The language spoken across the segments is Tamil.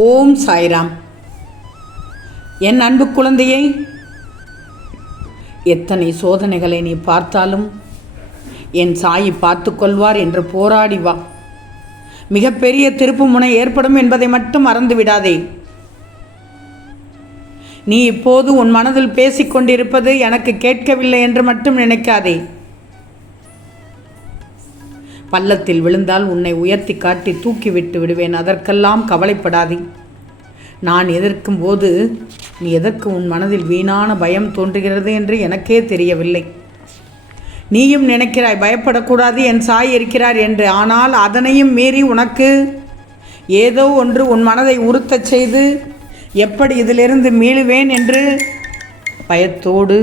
ஓம் சாய்ராம். என் அன்பு குழந்தையை எத்தனை சோதனைகளை நீ பார்த்தாலும் என் சாயி பார்த்து கொள்வார் என்று போராடி வா. மிகப்பெரிய திருப்பு முனை ஏற்படும் என்பதை மட்டும் மறந்து விடாதே. நீ இப்போது உன் மனதில் பேசிக்கொண்டிருப்பது எனக்கு கேட்கவில்லை என்று மட்டும் நினைக்காதே. பள்ளத்தில் விழுந்தால் உன்னை உயர்த்தி காட்டி தூக்கி விட்டு விடுவேன். அதற்கெல்லாம் கவலைப்படாதே. நான் எதிர்க்கும் போது நீ எதற்கு உன் மனதில் வீணான பயம் தோன்றுகிறது என்று எனக்கே தெரியவில்லை. நீயும் நினைக்கிறாய் பயப்படக்கூடாது என் சாய் இருக்கிறார் என்று. ஆனால் அதனையும் மீறி உனக்கு ஏதோ ஒன்று உன் மனதை உறுத்தச் செய்து எப்படி இதிலிருந்து மீளுவேன் என்று பயத்தோடு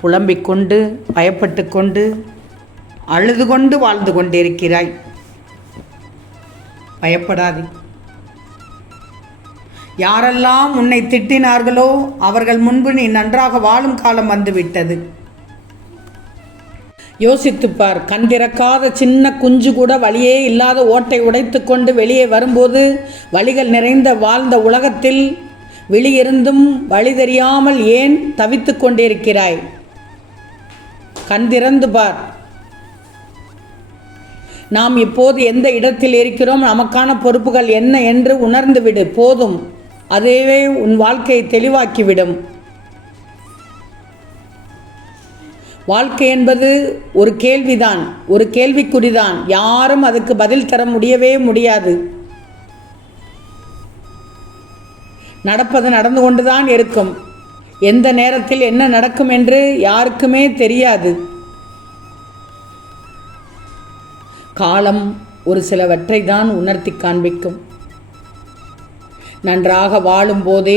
புலம்பிக் கொண்டு பயப்பட்டு கொண்டு அழுது கொண்டு வாழ்ந்து கொண்டிருக்கிறாய். பயப்படாதே. யாரெல்லாம் உன்னை திட்டினார்களோ அவர்கள் முன்பு நீ நன்றாக வாழும் காலம் வந்துவிட்டது. யோசித்துப் பார் சின்ன குஞ்சு கூட வழியே இல்லாத ஓட்டை உடைத்துக்கொண்டு வெளியே வரும்போது வழிகள் நிறைந்த வாழ்ந்த உலகத்தில் வெளியிருந்தும் வழி தெரியாமல் ஏன் தவித்துக் கொண்டிருக்கிறாய் கண் திறந்து பார் நாம் இப்போது எந்த இடத்தில் இருக்கிறோம் நமக்கான பொறுப்புகள் என்ன என்று உணர்ந்துவிடு போதும். அதுவே உன் வாழ்க்கையை தெளிவாக்கிவிடும். வாழ்க்கை என்பது ஒரு கேள்விதான் ஒரு கேள்விக்குறிதான். யாரும் அதுக்கு பதில் தர முடியவே முடியாது. நடப்பது நடந்து கொண்டுதான் இருக்கும். எந்த நேரத்தில் என்ன நடக்கும் என்று யாருக்குமே தெரியாது. காலம் ஒரு சிலவற்றை தான் உணர்த்தி காண்பிக்கும். நன்றாக வாழும் போதே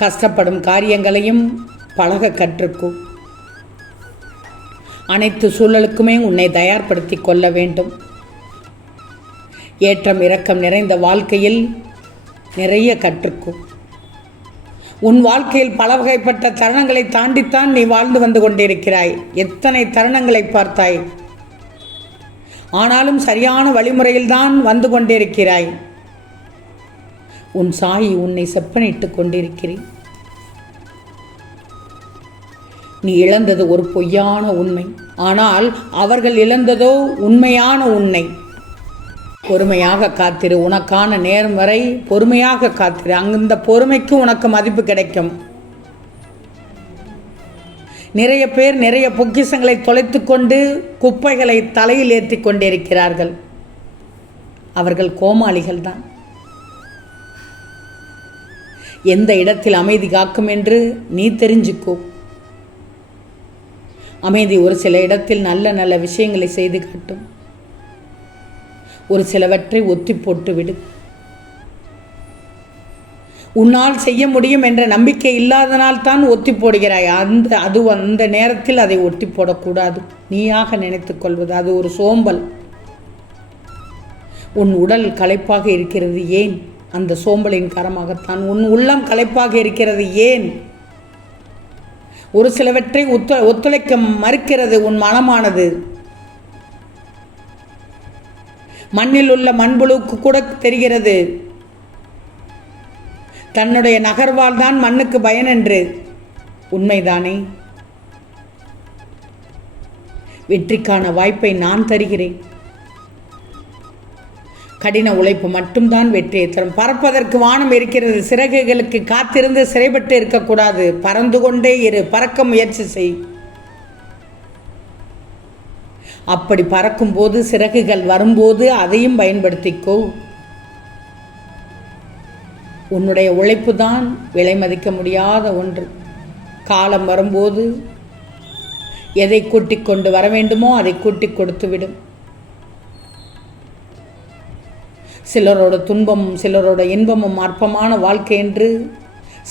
கஷ்டப்படும் காரியங்களையும் பழக கற்றுக்கும் அனைத்து சூழலுக்குமே உன்னை தயார்படுத்தி கொள்ள வேண்டும். ஏற்றம் இரக்கம் நிறைந்த வாழ்க்கையில் நிறைய கற்றுக்கும் உன் வாழ்க்கையில் பல வகைப்பட்ட தருணங்களை தாண்டித்தான் நீ வாழ்ந்து வந்து கொண்டிருக்கிறாய். எத்தனை தருணங்களை பார்த்தாய்? ஆனாலும் சரியான வழிமுறையில்தான் வந்து கொண்டிருக்கிறாய். உன் சாயி உன்னை செப்பனிட்டுக் கொண்டிருக்கிறேன். நீ இழந்தது ஒரு பொய்யான உண்மை. ஆனால் அவர்கள் இழந்ததோ உண்மையான உண்மை. பொறுமையாக காத்திரு. உனக்கான நேரம் வரை பொறுமையாக காத்திரு. அந்த பொறுமைக்கு உனக்கு மதிப்பு கிடைக்கும். நிறைய பேர் நிறைய பொக்கிஷங்களை தொலைத்து கொண்டு குப்பைகளை தலையில் ஏற்றி கொண்டிருக்கிறார்கள். அவர்கள் கோமாளிகள் தான். எந்த இடத்தில் அமைதி காக்கும் என்று நீ தெரிஞ்சுக்கோ. அமைதி ஒரு சில இடத்தில் நல்ல நல்ல விஷயங்களை செய்து காட்டும். ஒரு சிலவற்றை ஒத்தி போட்டு விடு உன்னால் செய்ய முடியும் என்ற நம்பிக்கை இல்லாதனால் தான் ஒத்தி போடுகிறாய். அந்த அது அந்த நேரத்தில் அதை ஒத்தி போடக்கூடாது. நீயாக நினைத்துக்கொள்வது அது ஒரு சோம்பல். உன் உடல் களைப்பாக இருக்கிறது ஏன்? அந்த சோம்பலின் காரணமாகத்தான் உன் உள்ளம் களைப்பாக இருக்கிறது ஏன்? ஒரு சிலவற்றை ஒத்து ஒத்துழைக்க மறுக்கிறது உன் மனமானது. மண்ணில் உள்ள மண்புழுவுக்கு கூட தெரிகிறது. தன்னுடைய நகர்வால் தான் மண்ணுக்கு பயன் என்று. உண்மைதானே? வெற்றிக்கான வாய்ப்பை நான் தருகிறேன். கடின உழைப்பு மட்டும்தான் வெற்றியை தரும் பறப்பதற்கு வானம் இருக்கிறது. சிறகுகளுக்கு காத்திருந்து சிறைப்பட்டு இருக்கக்கூடாது. பறந்து கொண்டே இரு. பறக்க முயற்சி செய். அப்படி பறக்கும்போது சிறகுகள் வரும்போது அதையும் பயன்படுத்திக்கோ. உன்னுடைய உழைப்பு தான் விலை மதிக்க முடியாத ஒன்று. காலம் வரும்போது எதை கூட்டிக் கொண்டு வர வேண்டுமோ அதை கூட்டிக் கொடுத்துவிடும் சிலரோட துன்பமும் சிலரோட இன்பமும் அற்பமான வாழ்க்கை என்று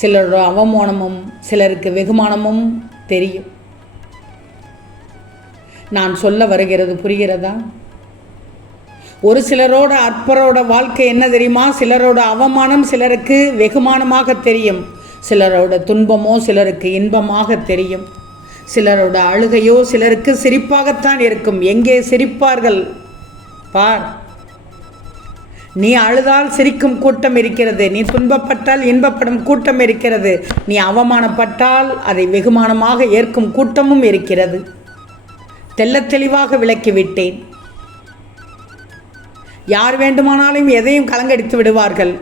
சிலரோட அவமானமும் சிலருக்கு வெகுமானமும் தெரியும். நான் சொல்ல வருகிறது புரிகிறதா? ஒரு சிலரோட அற்பரோட வாழ்க்கை என்ன தெரியுமா? சிலரோட அவமானம் சிலருக்கு வெகுமானமாக தெரியும். சிலரோட துன்பமோ சிலருக்கு இன்பமாக தெரியும். சிலரோட அழுகையோ சிலருக்கு சிரிப்பாகத்தான் இருக்கும். எங்கே சிரிப்பார்கள்? பார். நீ அழுதால் சிரிக்கும் கூட்டம் இருக்கிறது. நீ துன்பப்பட்டால் இன்பப்படும் கூட்டம் இருக்கிறது. நீ அவமானப்பட்டால் அதை வெகுமானமாக ஏற்கும் கூட்டமும் இருக்கிறது. தெள்ள தெளிவாக விளக்கிவிட்டேன். யார் வேண்டுமானாலும் எதையும் கலங்கடித்து விடுவார்கள்.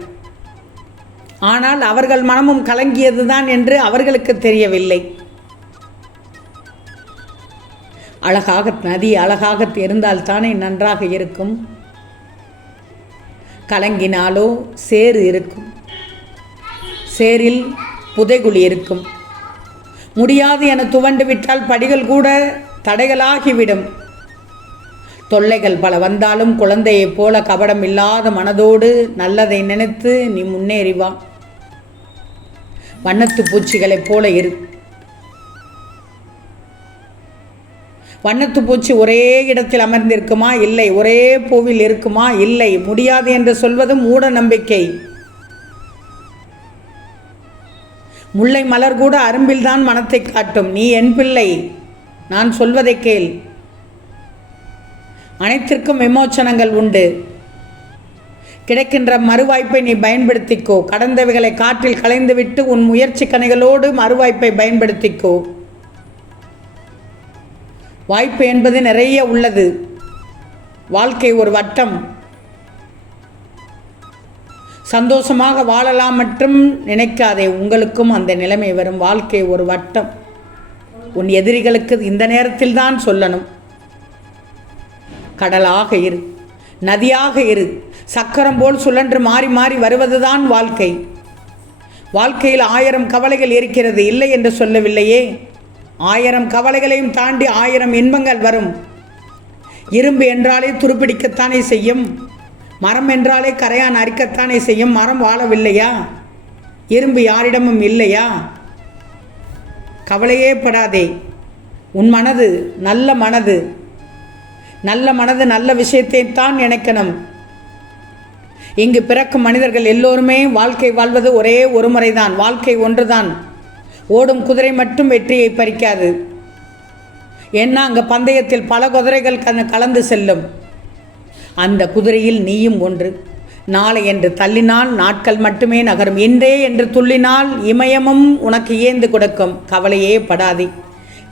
ஆனால் அவர்கள் மனமும் கலங்கியதுதான் என்று அவர்களுக்கு தெரியவில்லை. அழகாக நதி அழகாக இருந்தால் தானே நன்றாக இருக்கும். கலங்கினாலோ சேறு இருக்கும். சேரில் புதைகுழி இருக்கும். முடியாது என துவண்டு விட்டால் படிகள் கூட தடைகளாகிவிடும். தொல்லைகள் பல வந்தாலும் குழந்தையைப் போல கபடம் இல்லாத மனதோடு நல்லதை நினைத்து நீ முன்னேறி வா வண்ணத்து பூச்சிகளைப் போல இரு. வண்ணத்து பூச்சி ஒரே இடத்தில் அமர்ந்திருக்குமா? இல்லை. ஒரே பூவில் இருக்குமா? இல்லை. முடியாது என்று சொல்வது மூட நம்பிக்கை. முல்லை மலர் கூட அரும்பில்தான் மனத்தை காட்டும். நீ என் பிள்ளை. நான் சொல்வதை கேள். அனைத்திற்கும் விமோச்சனங்கள் உண்டு. கிடைக்கின்ற மறுவாய்ப்பை நீ பயன்படுத்திக்கோ. கடந்தவைகளை காற்றில் களைந்துவிட்டு உன் முயற்சி கணைகளோடு மறுவாய்ப்பை பயன்படுத்திக்கோ. வாய்ப்பு என்பது நிறைய உள்ளது. வாழ்க்கை ஒரு வட்டம். சந்தோஷமாக வாழலாம் மற்றும் நினைக்காதே. உங்களுக்கும் அந்த நிலைமை வரும். வாழ்க்கை ஒரு வட்டம். உன் எதிரிகளுக்கு இந்த நேரத்தில் தான் சொல்லணும். கடலாக இரு. நதியாக இரு. சக்கரம் போல் சுழன்று மாறி மாறி வருவதுதான் வாழ்க்கை. வாழ்க்கையில் ஆயிரம் கவலைகள் இருக்கிறது இல்லை என்று சொல்லவில்லையே. ஆயிரம் கவலைகளையும் தாண்டி ஆயிரம் இன்பங்கள் வரும். இரும்பு என்றாலே துருப்பிடிக்கத்தானே செய்யும். மரம் என்றாலே கரையான் அரிக்கத்தானே செய்யும். மரம் வாழவில்லையா? இரும்பு யாரிடமும் இல்லையா? கவலையே படாதே. உன் மனது நல்ல மனது நல்ல மனது நல்ல விஷயத்தை தான் நினைக்கணும். இங்கு பிறக்கும் மனிதர்கள் எல்லோருமே வாழ்க்கை வாழ்வது ஒரே ஒரு முறைதான் வாழ்க்கை ஒன்றுதான். ஓடும் குதிரை மட்டும் வெற்றியை பறிக்காது. ஏன்னா அங்கே பந்தயத்தில் பல குதிரைகள் கல- கலந்து செல்லும். அந்த குதிரையில் நீயும் ஒன்று. நாளை என்று தள்ளினால் நாட்கள் மட்டுமே நகரும். இன்றே என்று துள்ளினால் இமயமும் உனக்கு ஏந்து கொடுக்கும். கவலையே படாதே.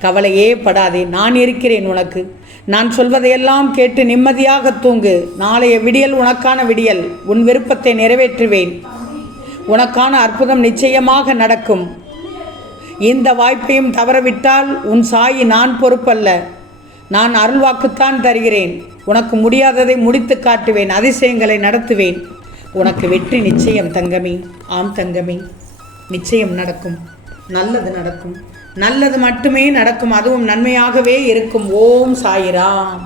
கவலையே படாதே நான் இருக்கிறேன் உனக்கு. நான் சொல்வதையெல்லாம் கேட்டு நிம்மதியாக தூங்கு. நாளைய விடியல் உனக்கான விடியல். உன் விருப்பத்தை நிறைவேற்றுவேன். உனக்கான அற்புதம் நிச்சயமாக நடக்கும். இந்த வாய்ப்பையும் தவறவிட்டால் உன் சாயி நான் பொறுப்பல்ல. நான் அருள்வாக்குத்தான் தருகிறேன். உனக்கு முடியாததை முடித்து காட்டுவேன். அதிசயங்களை நடத்துவேன். உனக்கு வெற்றி நிச்சயம் தங்கமே. ஆம் தங்கமே. நிச்சயம் நடக்கும். நல்லது நடக்கும். நல்லது மட்டுமே நடக்கும் அதுவும் நன்மையாகவே இருக்கும். ஓம் சாயிராம்.